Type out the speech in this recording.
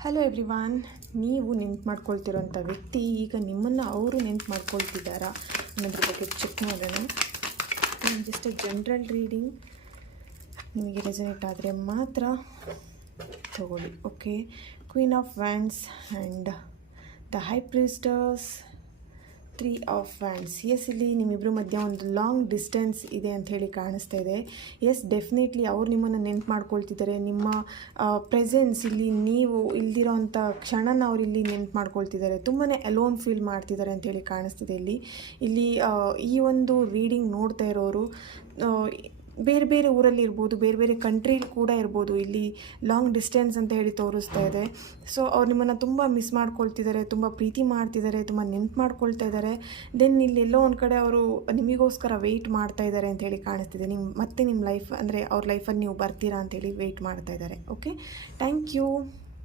Hello everyone, ನೀವು ನೆನ್ಪು ಮಾಡ್ಕೊಳ್ತಿರೋಂಥ ವ್ಯಕ್ತಿ ಈಗ ನಿಮ್ಮನ್ನು ಅವರು ನೆನ್ಪು ಮಾಡ್ಕೊಳ್ತಿದ್ದಾರಾ ಅನ್ನೋದ್ರ ಬಗ್ಗೆ ಚೆಕ್ ಮಾಡೋಣ. ಜಸ್ಟ್ ಜನರಲ್ ರೀಡಿಂಗ್, ನಿಮಗೆ ರೆಸನೇಟ್ ಆದರೆ ಮಾತ್ರ ತಗೊಳ್ಳಿ. Okay, queen of wands and the high priestess, 3 of wands. Yes, ಇಲ್ಲಿ ನಿಮ್ಮಿಬ್ಬರ ಮಧ್ಯ ಒಂದು ಲಾಂಗ್ ಡಿಸ್ಟೆನ್ಸ್ ಇದೆ ಅಂತ ಹೇಳಿ ಕಾಣಿಸ್ತಾ ಇದೆ. ಎಸ್, ಡೆಫಿನೆಟ್ಲಿ ಅವ್ರು ನಿಮ್ಮನ್ನು ನೆನ್ಪು ಮಾಡ್ಕೊಳ್ತಿದ್ದಾರೆ. ನಿಮ್ಮ ಪ್ರೆಸೆನ್ಸ್ ಇಲ್ಲಿ, ನೀವು ಇಲ್ದಿರೋ ಅಂಥ ಕ್ಷಣನ ಅವ್ರು ಇಲ್ಲಿ ನೆನ್ಪು ಮಾಡ್ಕೊಳ್ತಿದ್ದಾರೆ. ತುಂಬಾ ಅಲೋನ್ ಫೀಲ್ ಮಾಡ್ತಿದ್ದಾರೆ ಅಂತೇಳಿ ಕಾಣಿಸ್ತಿದೆ. ಇಲ್ಲಿ ಈ ಒಂದು ರೀಡಿಂಗ್ ನೋಡ್ತಾ ಇರೋರು ಬೇರೆ ಬೇರೆ ಊರಲ್ಲಿ ಇರ್ಬೋದು, ಬೇರೆ ಬೇರೆ ಕಂಟ್ರಿಲಿ ಕೂಡ ಇರ್ಬೋದು. ಇಲ್ಲಿ ಲಾಂಗ್ ಡಿಸ್ಟೆನ್ಸ್ ಅಂತ ಹೇಳಿ ತೋರಿಸ್ತಾ ಇದೆ. ಸೊ ಅವ್ರು ನಿಮ್ಮನ್ನು ತುಂಬ ಮಿಸ್ ಮಾಡ್ಕೊಳ್ತಿದ್ದಾರೆ, ತುಂಬ ಪ್ರೀತಿ ಮಾಡ್ತಿದ್ದಾರೆ, ತುಂಬ ನೆನ್ಪು ಮಾಡ್ಕೊಳ್ತಾ ಇದ್ದಾರೆ. ದೆನ್ ಇಲ್ಲಿ ಎಲ್ಲೋ ಒಂದು ಕಡೆ ಅವರು ನಿಮಗೋಸ್ಕರ ವೆಯ್ಟ್ ಮಾಡ್ತಾ ಇದ್ದಾರೆ ಅಂತ ಹೇಳಿ ಕಾಣಿಸ್ತಿದೆ. ನಿಮ್ಮ ಲೈಫ್ ಅಂದರೆ ಅವ್ರ ಲೈಫಲ್ಲಿ ನೀವು ಬರ್ತೀರಾ ಅಂತೇಳಿ ವೆಯ್ಟ್ ಮಾಡ್ತಾ ಇದ್ದಾರೆ. Okay, thank you.